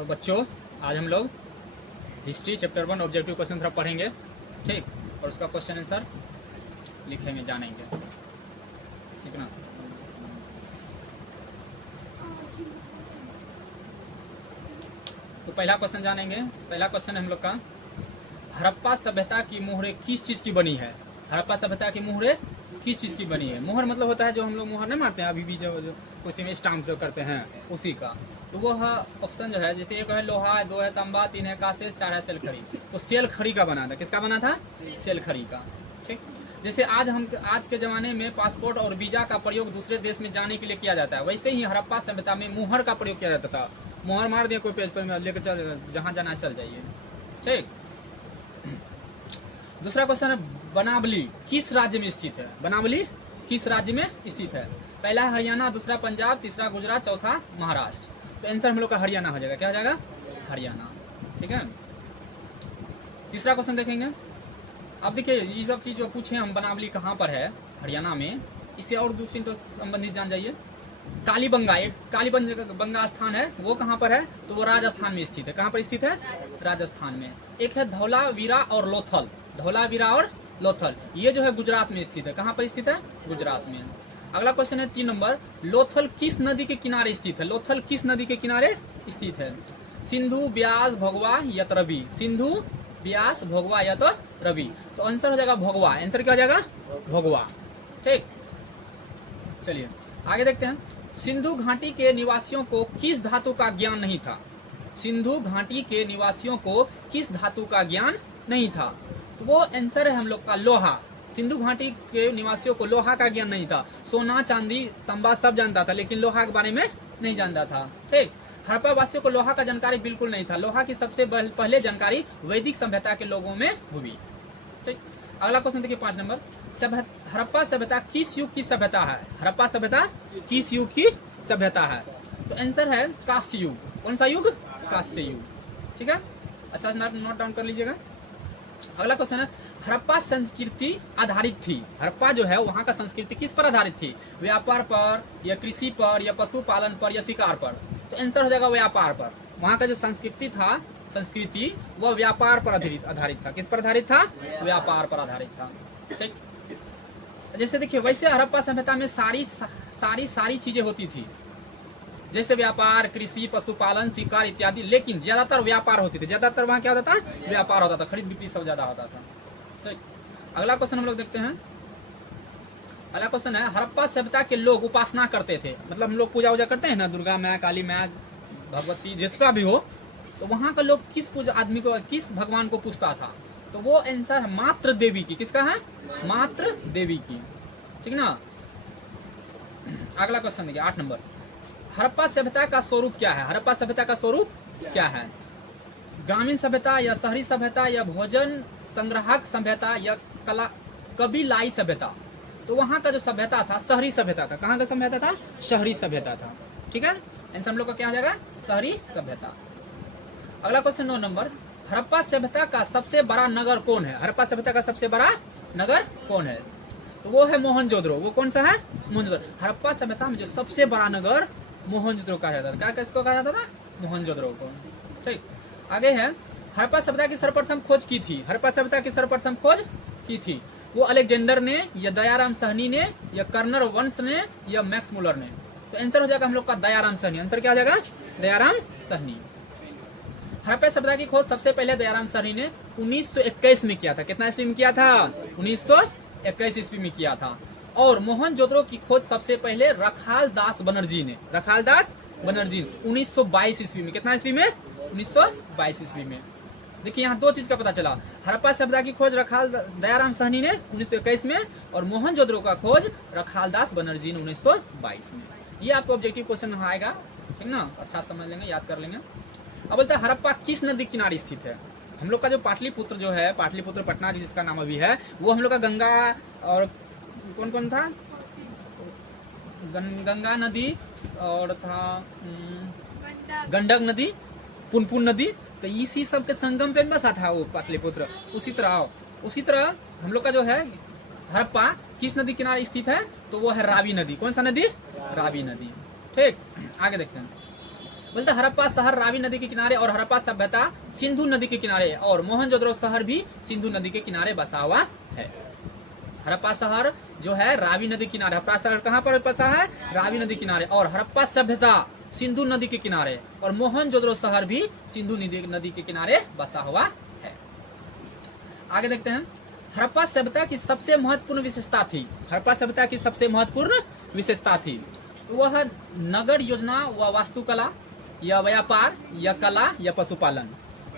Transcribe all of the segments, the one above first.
तो बच्चों आज हम लोग हिस्ट्री चैप्टर 1 ऑब्जेक्टिव क्वेश्चन थोड़ा पढ़ेंगे, ठीक, और उसका क्वेश्चन आंसर लिखेंगे, जानेंगे, ठीक ना। तो पहला क्वेश्चन जानेंगे। पहला क्वेश्चन हम लोग का, हड़प्पा सभ्यता की मोहरें किस चीज़ की बनी है? हड़प्पा सभ्यता की मोहरें किस चीज़ की बनी है? मोहर मतलब होता है जो हम लोग मोहर नहीं मारते हैं अभी भी, जो उसी में स्टाम्प जो करते हैं उसी का। तो वो ऑप्शन जो है, जैसे एक है लोहा, दो है तांबा, तीन है कांसे, चार है सेलखड़ी। तो सेलखड़ी का बना था। किसका बना था? सेलखड़ी का, ठीक। जैसे आज के ज़माने में पासपोर्ट और वीज़ा का प्रयोग दूसरे देश में जाने के लिए किया जाता है, वैसे ही हड़प्पा सभ्यता में मुहर का प्रयोग किया जाता था। मुहर मार दिया कोई पेज पर, लेकर चल, जहाँ जाना चल जाइए, ठीक। दूसरा क्वेश्चन है, बनावली किस राज्य में स्थित है? बनावली किस राज्य में स्थित है? पहला है हरियाणा, दूसरा पंजाब, तीसरा गुजरात, चौथा महाराष्ट्र। तो आंसर हम लोग का हरियाणा हो जाएगा। क्या हो जाएगा? हरियाणा, ठीक है। तीसरा क्वेश्चन देखेंगे। अब देखिए ये सब चीज़ जो पूछे हम, बनावली कहाँ पर है हरियाणा में, इससे और दूसरी तो संबंधित जान जाइए। कालीबंगा, एक कालीबंगा स्थान है, वो कहाँ पर है? तो वो राजस्थान में स्थित है। कहाँ पर स्थित है? राजस्थान में। एक है धौलावीरा और लोथल, धौलावीरा और लोथल, ये जो है गुजरात में स्थित है। कहाँ पर स्थित है? गुजरात में। अगला क्वेश्चन है 3 नंबर, लोथल किस नदी के किनारे स्थित है? लोथल किस नदी के किनारे स्थित है? सिंधु, ब्यास, भोगवा या तो रवि? सिंधु, ब्यास, भोगवा या तो रवि। तो आंसर हो जाएगा भोगवा। आंसर क्या हो जाएगा? भोगवा, ठीक। चलिए आगे देखते हैं। सिंधु घाटी के निवासियों को किस धातु का ज्ञान नहीं था? सिंधु घाटी के निवासियों को किस धातु का ज्ञान नहीं था? तो वो आंसर है हम लोग का लोहा। सिंधु घाटी के निवासियों को लोहा का ज्ञान नहीं था। सोना, चांदी, तांबा सब जानता था, लेकिन लोहा के बारे में नहीं जानता था, ठीक। हड़प्पा वासियों को लोहा का जानकारी बिल्कुल नहीं था। लोहा की सबसे पहले जानकारी वैदिक सभ्यता के लोगों में हुई, ठीक। अगला क्वेश्चन देखिए 5 नंबर, हड़प्पा सभ्यता किस युग की सभ्यता है? हड़प्पा सभ्यता किस युग की सभ्यता है? तो आंसर है कांस्य युग। कौन सा युग? कांस्य युग, ठीक है। अच्छा नोट डाउन कर लीजिएगा। अगला क्वेश्चन है, हड़प्पा संस्कृति आधारित थी। हड़प्पा जो है वहाँ का संस्कृति किस पर आधारित थी? व्यापार पर, या कृषि पर, या पशुपालन पर, या शिकार पर? तो आंसर हो जाएगा व्यापार पर। वहाँ का जो संस्कृति वह व्यापार पर आधारित था। किस पर आधारित था? व्यापार पर आधारित था, ठीक। जैसे देखिए वैसे हड़प्पा सभ्यता में सारी चीजें होती थी, जैसे व्यापार, कृषि, पशुपालन, शिकार इत्यादि, लेकिन ज्यादातर व्यापार होती थी। ज्यादातर वहाँ क्या होता था? व्यापार होता था, खरीद बिक्री सब ज्यादा होता था, ठीक। अगला क्वेश्चन हम लोग देखते हैं। अगला क्वेश्चन है, हड़प्पा सभ्यता के लोग उपासना करते थे, मतलब हम लोग पूजा करते हैं ना, दुर्गा माँ, काली माँ, भगवती, जिसका भी हो, तो वहाँ का लोग किस भगवान को पूजता था? तो वो आंसर है मात्र देवी की। किसका है? मात्र देवी की, ठीक ना। अगला क्वेश्चन देखिए 8 नंबर, हड़प्पा सभ्यता का स्वरूप क्या है? हड़प्पा सभ्यता का स्वरूप क्या है? ग्रामीण सभ्यता, या शहरी सभ्यता, या भोजन संग्राहक सभ्यता, या कबीलाई सभ्यता? तो वहाँ का जो सभ्यता था शहरी सभ्यता था। कहाँ का सभ्यता था? शहरी सभ्यता था, ठीक है। आंसर हम लोग का क्या हो जाएगा? शहरी सभ्यता। अगला क्वेश्चन 9 नंबर, हड़प्पा सभ्यता का सबसे बड़ा नगर कौन है? हड़प्पा सभ्यता का सबसे बड़ा नगर कौन है? तो वो है मोहनजोदड़ो। वो कौन सा है? मोहनजोदड़ो। हड़प्पा सभ्यता में जो सबसे बड़ा नगर मोहनजोदड़ो कहा जाता था। क्या किसको कहा जाता था? मोहनजोदड़ो को, ठीक। आगे है, हड़प्पा सभ्यता की सर्वप्रथम खोज की थी। हड़प्पा सभ्यता की सर्वप्रथम खोज की थी वो अलेक्जेंडर ने, या दयाराम सहनी ने, या कर्नल वंश ने, या मैक्स मुलर ने? तो आंसर हो जाएगा हम लोग का दयाराम सहनी। आंसर क्या हो जाएगा? दयाराम सहनी। हड़प्पा सभ्यता की खोज सबसे पहले दयाराम सहनी ने 1921 में किया था। कितना ईस्वी में किया था? 1921 ईस्वी में किया था। और मोहनजोदड़ो की खोज सबसे पहले रखालदास बनर्जी ने। रखालदास बनर्जी 1922 ईस्वी में। कितना ईस्वी में? 1922 ईस्वी में। देखिए यहाँ 2 चीज का पता चला। हड़प्पा सभ्यता की खोज दयाराम सहनी ने 1921 में, और मोहनजोदड़ो का खोज रखालदास बनर्जी ने 1922 में। ये आपको ऑब्जेक्टिव क्वेश्चन आएगा, ठीक ना। अच्छा समझ लेंगे, याद कर लेंगे। अब बोलते हैं हड़प्पा किस नदी किनारे स्थित है? हम लोग का जो पाटलिपुत्र जो है, पाटलिपुत्र पटना जिसका नाम अभी है, वो हम लोग का गंगा और कौन था? गंगा नदी, और था गंडक नदी, पुनपुन नदी। तो इसी सब के संगम पे बसा था वो पाटलिपुत्र। उसी तरह हम लोग का जो है हड़प्पा किस नदी किनारे स्थित है? तो वो है रावी नदी। कौन सा नदी? रावी नदी, ठीक। आगे देखते हैं। बोलते हड़प्पा शहर रावी नदी के किनारे और हड़प्पा सभ्यता सिंधु नदी के किनारे और मोहनजोदड़ो शहर भी सिंधु नदी के किनारे बसा हुआ है। हड़प्पा शहर जो है रावी नदी किनारे, हड़प्पा शहर कहाँ पर बसा है? रावी नदी किनारे, और हड़प्पा सभ्यता सिंधु नदी के किनारे और मोहनजोदड़ो शहर भी सिंधु नदी के किनारे बसा हुआ है। आगे देखते हैं, हड़प्पा सभ्यता की सबसे महत्वपूर्ण विशेषता थी, हड़प्पा सभ्यता की सबसे महत्वपूर्ण विशेषता थी तो वह नगर योजना व वास्तुकला या व्यापार या कला या पशुपालन।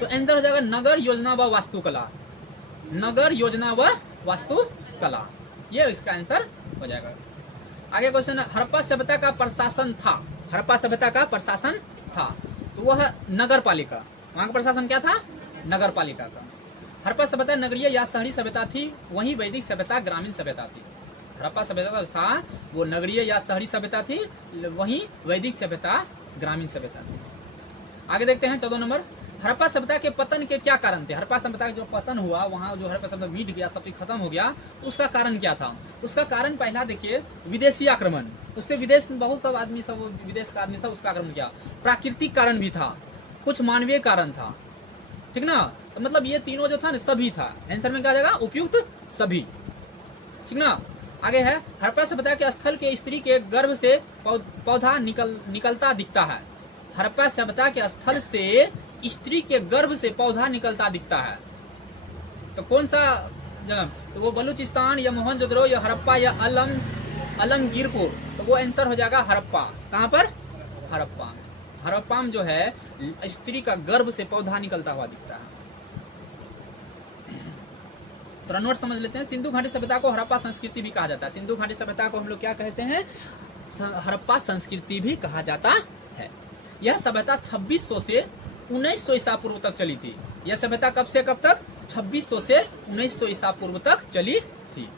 तो आंसर हो जाएगा नगर योजना व वास्तुकला, नगर योजना व वास्तुकला, ये इसका आंसर हो जाएगा। आगे क्वेश्चन है, हड़प्पा सभ्यता का प्रशासन था, हड़प्पा सभ्यता का प्रशासन था तो वह नगर पालिका, वहां का प्रशासन क्या था? नगर पालिका का। हड़प्पा सभ्यता नगरीय या शहरी सभ्यता थी, वहीं वैदिक सभ्यता ग्रामीण सभ्यता थी। हड़प्पा सभ्यता था वो नगरीय या शहरी सभ्यता थी, वहीं वैदिक सभ्यता ग्रामीण सभ्यता थी। आगे देखते हैं 14 नंबर, हड़प्पा सभ्यता के पतन के क्या कारण थे? हड़प्पा सभ्यता का जो पतन हुआ, वहाँ जो हड़प्पा सभ्यता मिट गया, सब चीज खत्म हो गया, उसका कारण क्या था? उसका कारण पहला देखिए, विदेशी आक्रमण, उस पर विदेश बहुत सब आदमी सब विदेश का आदमी सब उसका आक्रमण किया। प्राकृतिक कारण भी था, कुछ मानवीय कारण था, ठीक ना? तो मतलब ये तीनों जो था ना सभी था, आंसर में क्या आ जाएगा? उपयुक्त सभी, ठीक ना? आगे है, हड़प्पा सभ्यता के स्थल के स्त्री के गर्भ से पौधा निकलता दिखता है। हड़प्पा सभ्यता के स्थल से स्त्री के गर्भ से पौधा निकलता दिखता है, तो कौन सा जगह? तो वो बलूचिस्तान या मोहनजोदड़ो या हड़प्पा या आलमगीरपुर, तो वो आंसर हो जाएगा हड़प्पा। कहाँ पर? हड़प्पा में। हड़प्पा में जो है स्त्री का गर्भ से पौधा निकलता हुआ दिखता है। तो नोट समझ लेते हैं, सिंधु घाटी सभ्यता को हड़प्पा संस्कृति भी कहा जाता है। सिंधु घाटी सभ्यता को हम लोग क्या कहते हैं? हड़प्पा संस्कृति भी कहा जाता है। यह सभ्यता 2600 से 1900 ईसा पूर्व तक चली थी। यह सभ्यता कब से कब तक? 2600 से 1900 ईसा पूर्व तक चली थी।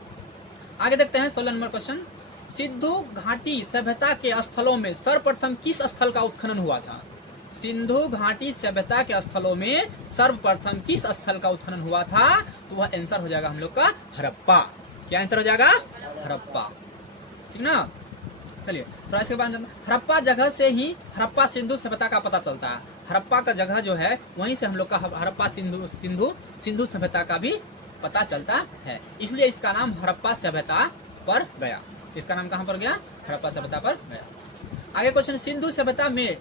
आगे देखते हैं 16 नंबर क्वेश्चन, सिंधु घाटी सभ्यता के स्थलों में सर्वप्रथम किस स्थल का उत्खनन हुआ था? सिंधु घाटी सभ्यता के स्थलों में सर्वप्रथम किस स्थल का उत्खनन हुआ था? तो वह आंसर हो जाएगा हम लोग का हड़प्पा। क्या आंसर हो जाएगा? हड़प्पा, ठीक ना? चलिए थोड़ा इसके बारे में, हड़प्पा जगह से ही हड़प्पा सिंधु सभ्यता का पता चलता है। हड़प्पा का जगह जो है वहीं से हम लोग का हड़प्पा सिंधु सभ्यता का भी पता चलता है, इसलिए इसका नाम हड़प्पा सभ्यता पर गया। इसका नाम कहाँ पर गया? हड़प्पा सभ्यता पर गया। आगे क्वेश्चन, सिंधु सभ्यता में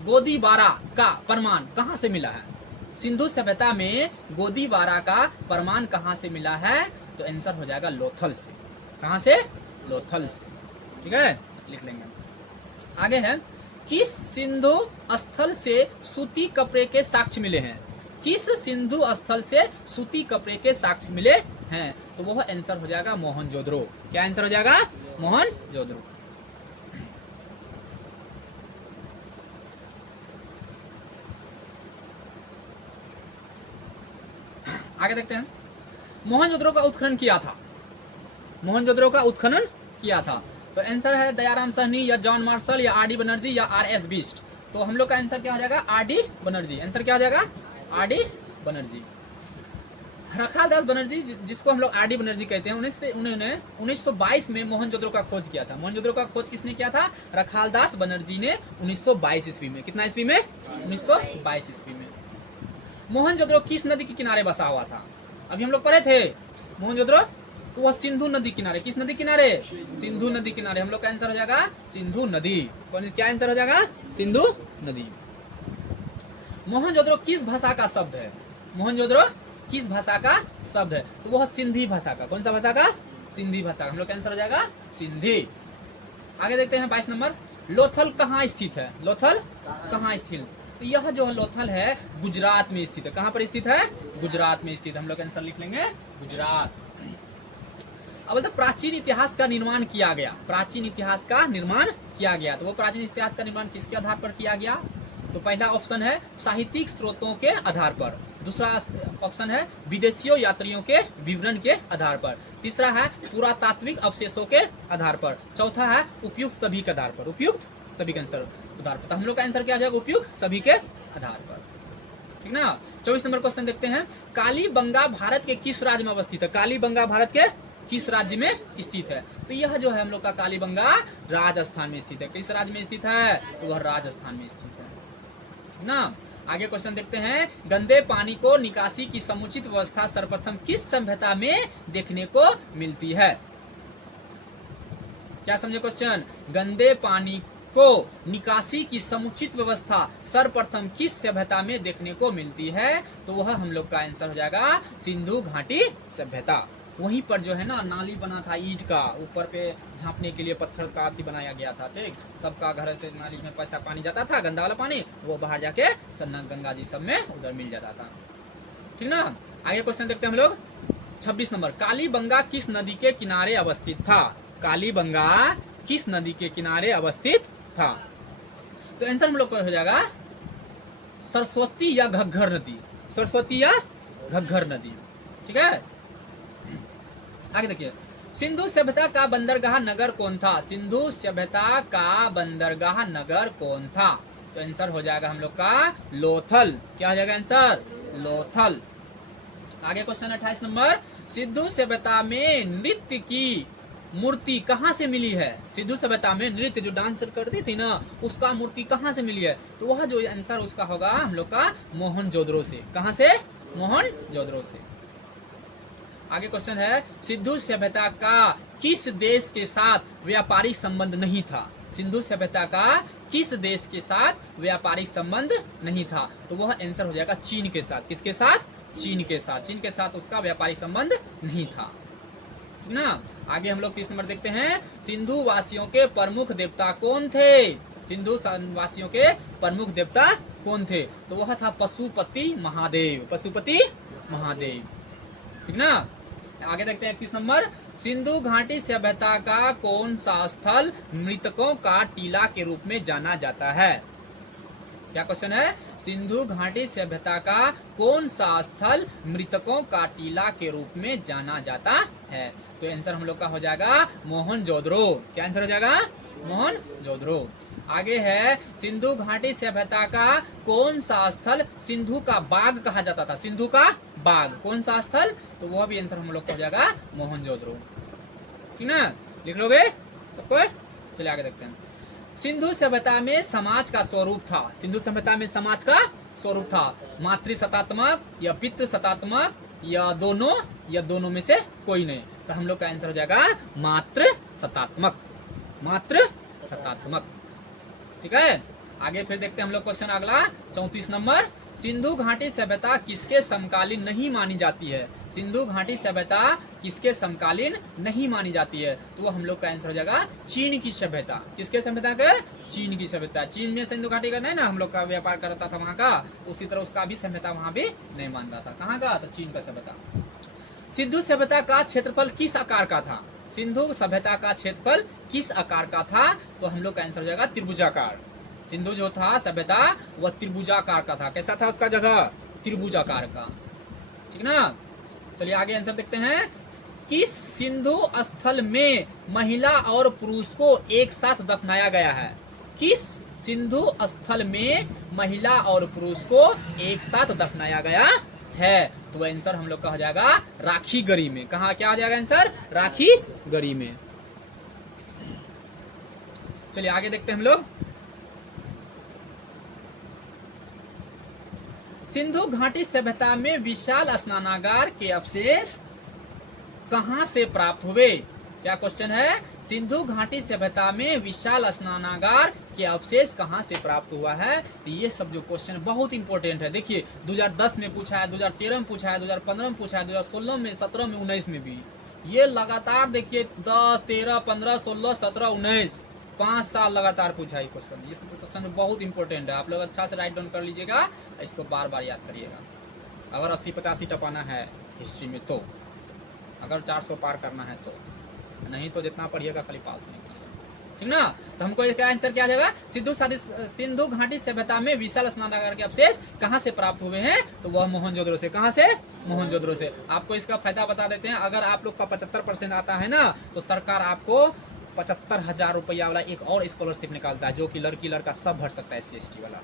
गोदीबारा का प्रमाण कहाँ से मिला है? सिंधु सभ्यता में गोदीबारा का प्रमाण कहाँ से मिला है? तो आंसर हो जाएगा लोथल से। कहाँ से? लोथल से, ठीक है, लिख लेंगे। आगे है, किस सिंधु स्थल से सूती कपड़े के साक्ष्य मिले हैं? किस सिंधु स्थल से सूती कपड़े के साक्ष्य मिले हैं? तो वो आंसर हो जाएगा मोहनजोदड़ो। क्या आंसर हो जाएगा? मोहनजोदड़ो। आगे देखते हैं, मोहनजोदड़ो का उत्खनन किया था, मोहनजोदड़ो का उत्खनन किया था। तो आंसर है दयाराम साहनी या जॉन मार्शल या आर डी बनर्जी या आर एस बिस्ट। तो हम लोग का आंसर क्या हो जाएगा? R D Banerjee. आंसर क्या हो जाएगा? R D Banerjee. रखालदास बनर्जी, जिसको हम लोग आर डी बनर्जी कहते हैं, उन्होंने 1922 में मोहनजोदड़ो का खोज किया था। मोहनजोदड़ो का खोज किसने किया था? रखालदास बनर्जी ने 1922 ईस्वी में। कितना ईस्वी में? 1922 ईस्वी में। मोहनजोदड़ो किस नदी के किनारे बसा हुआ था? अभी हम लोग पढ़े थे मोहनजोदड़ो, तो वह सिंधु नदी किनारे। किस नदी किनारे? सिंधु नदी किनारे। हम लोग का आंसर हो जाएगा सिंधु नदी। कौन, क्या आंसर हो जाएगा? सिंधु नदी। मोहनजोदड़ो किस भाषा का शब्द है? मोहनजोदड़ो किस भाषा का शब्द है? तो वह सिंधी भाषा का। कौन सा भाषा का? सिंधी भाषा का। हम लोग का आंसर हो जाएगा सिंधी। आगे देखते हैं 22 नंबर, लोथल कहाँ स्थित है? लोथल कहाँ स्थित? तो यह जो लोथल है गुजरात में स्थित है। कहाँ पर स्थित है? गुजरात में स्थित है। हम लोग आंसर लिख लेंगे गुजरात। अब बोलते प्राचीन इतिहास का निर्माण किया गया। प्राचीन इतिहास का निर्माण किया गया। तो वो प्राचीन इतिहास का निर्माण किसके आधार पर किया गया? तो पहला ऑप्शन है साहित्यिक स्रोतों के आधार पर, दूसरा ऑप्शन है विदेशियों यात्रियों के विवरण के आधार पर, तीसरा है पुरातात्विक अवशेषों के आधार पर, चौथा है उपयुक्त सभी के आधार पर। उपयुक्त सभी के आधार पर। तो हम लोग का आंसर क्या आ जाएगा? उपयुक्त सभी के आधार पर, ठीक ना? 24 नंबर क्वेश्चन देखते हैं, कालीबंगा भारत के किस राज्य में अवस्थित है? कालीबंगा भारत के किस राज्य में स्थित है? तो यह जो है हम लोग का कालीबंगा राजस्थान में स्थित है। किस राज्य में स्थित है? तो वह राजस्थान में स्थित है। ना। आगे क्वेश्चन देखते हैं, गंदे पानी को निकासी की समुचित व्यवस्था सर्वप्रथम किस सभ्यता में देखने को मिलती है? क्या समझे क्वेश्चन? गंदे पानी को निकासी की समुचित व्यवस्था सर्वप्रथम किस सभ्यता में देखने को मिलती है? तो वह हम लोग का आंसर हो जाएगा सिंधु घाटी सभ्यता। वहीं पर जो है ना नाली बना था ईंट का, ऊपर पे झांपने के लिए पत्थर का अथी बनाया गया था, ठीक। सबका घर से नाली में पैसा पानी जाता था, गंदा वाला पानी, वो बाहर जाके सन्ना गंगा जी सब में उधर मिल जाता था, ठीक ना। आगे क्वेश्चन देखते हैं हम लोग 26 नंबर, कालीबंगा किस नदी के किनारे अवस्थित था? कालीबंगा किस नदी के किनारे अवस्थित था? तो आंसर हम लोग का हो जाएगा सरस्वती या घग्घर नदी, सरस्वती या घग्घर नदी, ठीक है। आगे देखिए, सिंधु सभ्यता का बंदरगाह नगर कौन था? सिंधु सभ्यता का बंदरगाह नगर कौन था? तो आंसर हो जाएगा हम लोग का लोथल। क्या हो जाएगा आंसर? लोथल। आगे क्वेश्चन 28 नंबर, सिंधु सभ्यता में नृत्य की मूर्ति कहाँ से मिली है? सिंधु सभ्यता में नृत्य जो डांस करती थी ना, उसका मूर्ति कहाँ से मिली है? तो वह जो आंसर उसका होगा हम लोग का मोहनजोदड़ो से। कहाँ से? मोहनजोदड़ो से। आगे क्वेश्चन है, सिंधु सभ्यता का किस देश के साथ व्यापारिक संबंध नहीं था? सिंधु सभ्यता का किस देश के साथ व्यापारिक संबंध नहीं था? तो वह आंसर हो जाएगा चीन के साथ। किसके साथ? चीन के साथ। चीन के साथ उसका व्यापारिक संबंध नहीं था, ठीक ना। आगे हम लोग 30 नंबर देखते हैं, सिंधु वासियों के प्रमुख देवता कौन थे? सिंधु वासियों के प्रमुख देवता कौन थे? तो वह था पशुपति महादेव। पशुपति महादेव, ठीक ना। आगे देखते हैं 31 नंबर, सिंधु घाटी सभ्यता का कौन सा स्थल मृतकों का टीला के रूप में जाना जाता है? क्या क्वेश्चन है? सिंधु घाटी सभ्यता का कौन सा स्थल मृतकों का टीला के रूप में जाना जाता है? तो आंसर हम लोग का हो जाएगा मोहनजोदड़ो। क्या आंसर हो जाएगा? मोहनजोदड़ो। आगे है, सिंधु घाटी सभ्यता का कौन सा स्थल सिंधु का बाग कहा जाता था? सिंधु का बाग कौन सा स्थल? तो वह भी आंसर हम लोग का हो जाएगा मोहनजोदड़ो, ठीक ना। लिख लोगे सबको? चलिए आगे देखते हैं, सिंधु सभ्यता में समाज का स्वरूप था। सिंधु सभ्यता में समाज का स्वरूप था मातृ सत्तात्मक या पितृ सत्तात्मक या दोनों में से कोई नहीं। तो हम लोग का आंसर हो जाएगा मातृ सत्तात्मक। मातृ सत्तात्मक, ठीक है। आगे फिर देखते हैं हम लोग क्वेश्चन अगला 34 नंबर, सिंधु घाटी सभ्यता किसके समकालीन नहीं मानी जाती है? सिंधु घाटी सभ्यता किसके समकालीन नहीं मानी जाती है? तो वो हम लोग का आंसर हो जाएगा चीन की सभ्यता। किसके सभ्यता के? चीन की सभ्यता। चीन में सिंधु घाटी का नहीं ना हम लोग का व्यापार करता था वहाँ का, उसी तरह उसका भी सभ्यता वहाँ भी नहीं मानता था। कहाँ का? तो चीन का सभ्यता। सिंधु सभ्यता का क्षेत्रफल किस आकार का था? सिंधु सभ्यता का क्षेत्रफल किस आकार का था? तो हम लोग का आंसर हो जाएगा त्रिभुजाकार। सिंधु जो था सभ्यता वह त्रिभुजाकार का था। कैसा था उसका जगह? त्रिभुजाकार का, ठीक ना। चलिए आगे आंसर देखते हैं, किस सिंधु स्थल में महिला और पुरुष को एक साथ दफनाया गया है? किस सिंधु स्थल में महिला और पुरुष को एक साथ दफनाया गया है? तो आंसर हम लोग का हो जाएगा राखी गढ़ी में। कहा? क्या हो जाएगा आंसर? राखी गढ़ी में। चलिए आगे देखते हैं हम लोग, सिंधु घाटी सभ्यता में विशाल स्नानागार के अवशेष कहां से प्राप्त हुए? क्या क्वेश्चन है? सिंधु घाटी सभ्यता में विशाल स्नानागार के अवशेष कहां से प्राप्त हुआ है? तो ये सब जो क्वेश्चन बहुत इंपॉर्टेंट है। देखिए 2010 में पूछा है, 2013 में पूछा है, 2015 में पूछा है, 2016 में, 17 में, 19 में भी। ये लगातार देखिए 10, 13, 15, 16, 17, 19 5 साल लगातार पूछा है क्वेश्चन। ये सब क्वेश्चन बहुत इंपॉर्टेंट है। आप लोग अच्छा से राइट डाउन कर लीजिएगा, इसको बार बार याद करिएगा। अगर 80-85 टपाना है हिस्ट्री में तो, अगर 400 पार करना है तो, नहीं तो जितना पढ़िएगा खाली पास नहीं करिएगा, ठीक ना। तो हमको इसका आंसर क्या आ जाएगा? सिंधु घाटी सभ्यता में विशाल स्नानागार के अवशेष कहाँ से प्राप्त हुए हैं? तो वह मोहनजोदड़ो से। कहाँ से? मोहनजोदड़ो से। आपको इसका फायदा बता देते हैं, अगर आप लोग का 75% आता है ना, तो सरकार आपको 75,000 रुपया वाला एक और स्कॉलरशिप निकालता है, जो कि लड़की लड़का सब भर सकता है, SC ST वाला,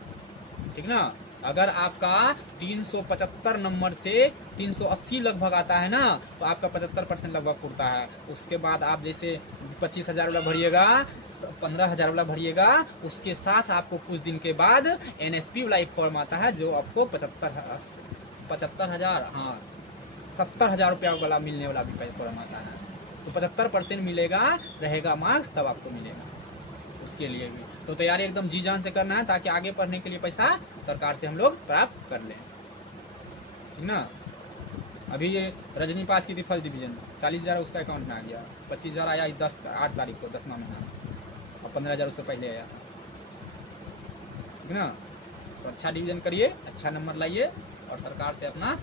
ठीक ना। अगर आपका 375 नंबर से 380 लगभग आता है ना, तो आपका 75% लगभग उड़ता है। उसके बाद आप जैसे 25,000 वाला भरिएगा, 15,000 वाला भरिएगा, उसके साथ आपको कुछ दिन के बाद NSP वाला एक फॉर्म आता है जो आपको 75,000 हाँ 70,000 रुपया वाला मिलने वाला भी फॉर्म आता है। तो 75% मिलेगा, रहेगा मार्क्स, तब आपको मिलेगा। उसके लिए भी तो तैयारी एकदम जी जान से करना है, ताकि आगे पढ़ने के लिए पैसा सरकार से हम लोग प्राप्त कर लें, ठीक ना। अभी ये रजनी पास की थी फर्स्ट डिवीजन, 40,000 उसका अकाउंट में आ गया, 25,000 आया 8 तारीख को 10वां महीना, और 15,000 उससे पहले आया था, ठीक ना। तो अच्छा डिवीजन करिए, अच्छा नंबर लाइए और सरकार से अपना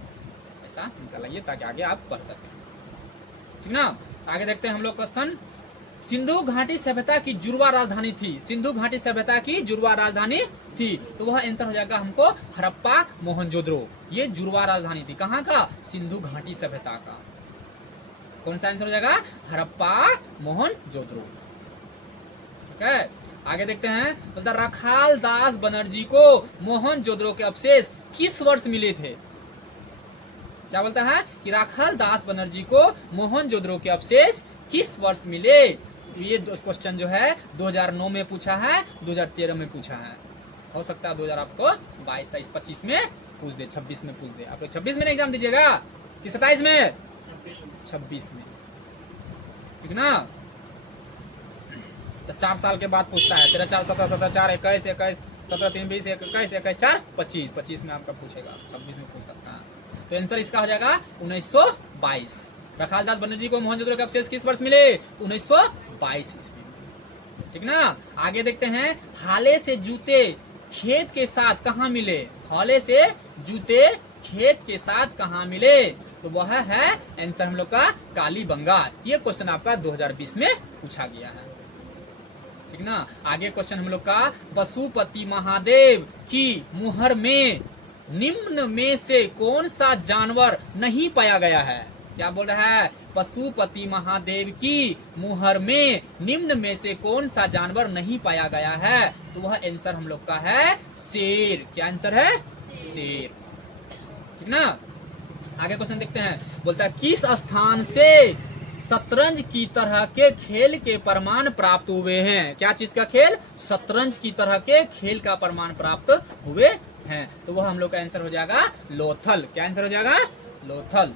पैसा निकालिए, ताकि आगे आप पढ़ सकें, ठीक ना। आगे देखते हैं हम लोग क्वेश्चन। सिंधु घाटी सभ्यता की जुड़वा राजधानी थी, सिंधु घाटी सभ्यता की जुड़वा राजधानी थी, तो वह आंसर हो जाएगा हमको हड़प्पा मोहनजोदड़ो। ये जुड़वा राजधानी थी, कहाँ का? सिंधु घाटी सभ्यता का। कौन सा आंसर हो जाएगा? हड़प्पा मोहनजोदड़ो, ठीक है। आगे देखते हैं, बोलता रखाल दास बनर्जी को मोहनजोदड़ो के अवशेष किस वर्ष मिले थे? क्या बोलता है कि राखाल दास बनर्जी को मोहनजोदड़ो के अवशेष किस वर्ष मिले? ये क्वेश्चन जो है 2009 में पूछा है, 2013 में पूछा है, हो सकता है 2000 आपको 22, 23, 25 में पूछ दे, 26 में पूछ दे। आप 26 में एग्जाम दीजिएगा कि 27 में? 26 में, ठीक ना। तो 4 साल के बाद पूछता है, 13, 4, 17, 17, 4, 21, 21, 17, 3, 20, 21, 21, 4, 25, 25 में आपका पूछेगा, 26 में पूछ सकता है। तो आंसर इसका हो जाएगा 1922। रखाल दास बनर्जी को मोहनजोदड़ो के अवशेष किस वर्ष मिले? तो 1922 ईस्वी में, ठीक ना। आगे देखते हैं, हाले से जूते खेत के साथ कहाँ मिले? हाले से जूते खेत के साथ कहाँ मिले? तो वह है आंसर हम लोग का कालीबंगा। ये क्वेश्चन आपका 2020 में पूछा गया है, ठीक ना। आगे क्वेश्चन हम लोग का, पशुपति महादेव की मुहर में निम्न में से कौन सा जानवर नहीं पाया गया है? क्या बोल रहा है? पशुपति महादेव की मुहर में निम्न में से कौन सा जानवर नहीं पाया गया है? तो वह आंसर हम लोग का है शेर। क्या आंसर है? शेर, ठीक ना। आगे क्वेश्चन देखते हैं, बोलता है किस स्थान से शतरंज की तरह के खेल के प्रमाण प्राप्त हुए हैं? क्या चीज का खेल? शतरंज की तरह के खेल का प्रमाण प्राप्त हुए हैं। तो वह हम लोग का आंसर हो जाएगा लोथल। क्या आंसर हो जाएगा? लोथल।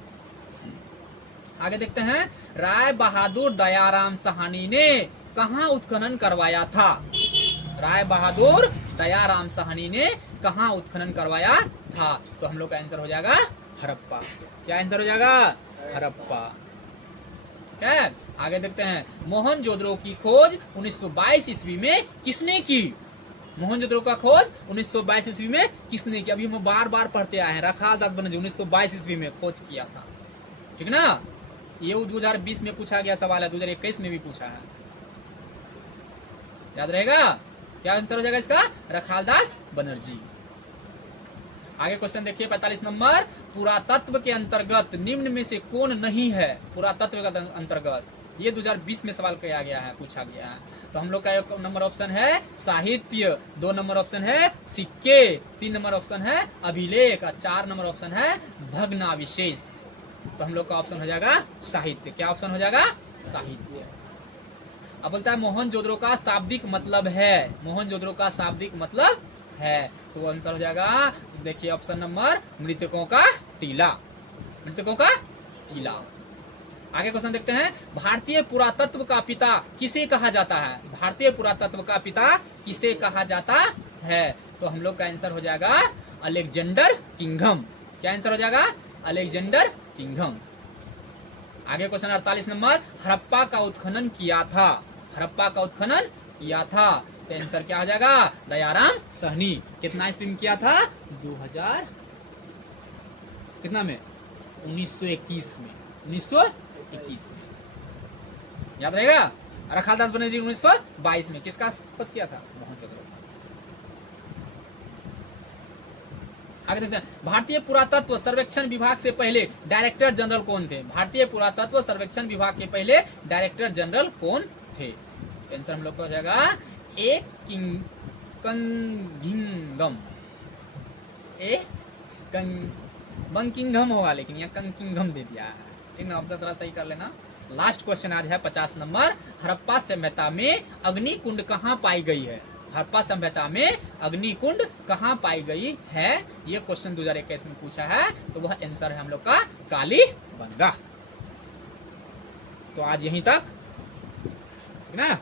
आगे देखते हैं, राय बहादुर दयाराम साहनी ने कहाँ उत्खनन करवाया था? राय बहादुर दयाराम साहनी ने कहाँ उत्खनन करवाया था? तो हम लोग का आंसर हो जाएगा हड़प्पा। क्या आंसर हो जाएगा? हड़प्पा, है। आगे देखते हैं, मोहनजोदड़ो की खोज 1922 ईस्वी में किसने की? मोहनजोदड़ो का खोज 1922 ईस्वी में किसने की? अभी हम बार बार पढ़ते आए हैं, रखाल दास बनर्जी 1922 ईस्वी में खोज किया था, ठीक ना। ये 2020 में पूछा गया सवाल है, 2021 में भी पूछा है, याद रहेगा। क्या आंसर हो जाएगा इसका? रखाल दास बनर्जी। आगे क्वेश्चन देखिए 45 नंबर, पुरातत्व के अंतर्गत निम्न में से कौन नहीं है? पुरातत्व के अंतर्गत ये 2020 में सवाल किया गया है, पूछा गया है। तो हम लोग का 1 नंबर ऑप्शन है साहित्य, 2 नंबर ऑप्शन है सिक्के, 3 नंबर ऑप्शन है अभिलेख, और 4 नंबर ऑप्शन है भग्नावशेष। तो हम लोग का ऑप्शन हो जाएगा साहित्य। क्या ऑप्शन हो जाएगा? साहित्य। अब बोलता है मोहनजोदड़ो का शाब्दिक मतलब है, मोहनजोदड़ो का शाब्दिक मतलब है, तो आंसर हो जाएगा, देखिए ऑप्शन नंबर, मृतकों का टीला, मृतकों का टीला। आगे क्वेश्चन देखते हैं, भारतीय पुरातत्व का पिता किसे कहा जाता है? भारतीय पुरातत्व का पिता किसे कहा जाता है? तो हम लोग का आंसर हो जाएगा अलेक्जेंडर किंघम। क्या आंसर हो जाएगा? अलेक्जेंडर किंघम। आगे क्वेश्चन 48 नंबर, हड़प्पा का उत्खनन किया था, हड़प्पा का उत्खनन किया था, तो आंसर क्या हो जाएगा? दयाराम साहनी। कितना ईस्वी में किया था? 2000 कितना में? 1921 में, 1921 में, याद रहेगा। रखाल दास बनर्जी 1922 में किसका खोज किया था? मोहनजोदड़ो। आगे देखते हैं, भारतीय पुरातत्व सर्वेक्षण विभाग से पहले डायरेक्टर जनरल कौन थे? भारतीय पुरातत्व सर्वेक्षण विभाग के पहले डायरेक्टर जनरल कौन थे? आंसर हम लोग को हो जाएगा एक किंगम, ए बंकिंघम होगा, लेकिन यहाँ कंकिंघम दे दिया है। ठीक ना, ऑप्शन थोड़ा सही कर लेना। लास्ट क्वेश्चन आज है 50 नंबर। हड़प्पा सभ्यता में अग्निकुंड कहाँ पाई गई है? हड़प्पा सभ्यता में अग्निकुंड कहाँ पाई गई है? ये क्वेश्चन 2021 में पूछा है, तो वह आंसर है हम लोग का कालीबंगा। तो आज यहीं तक, ठीक ना।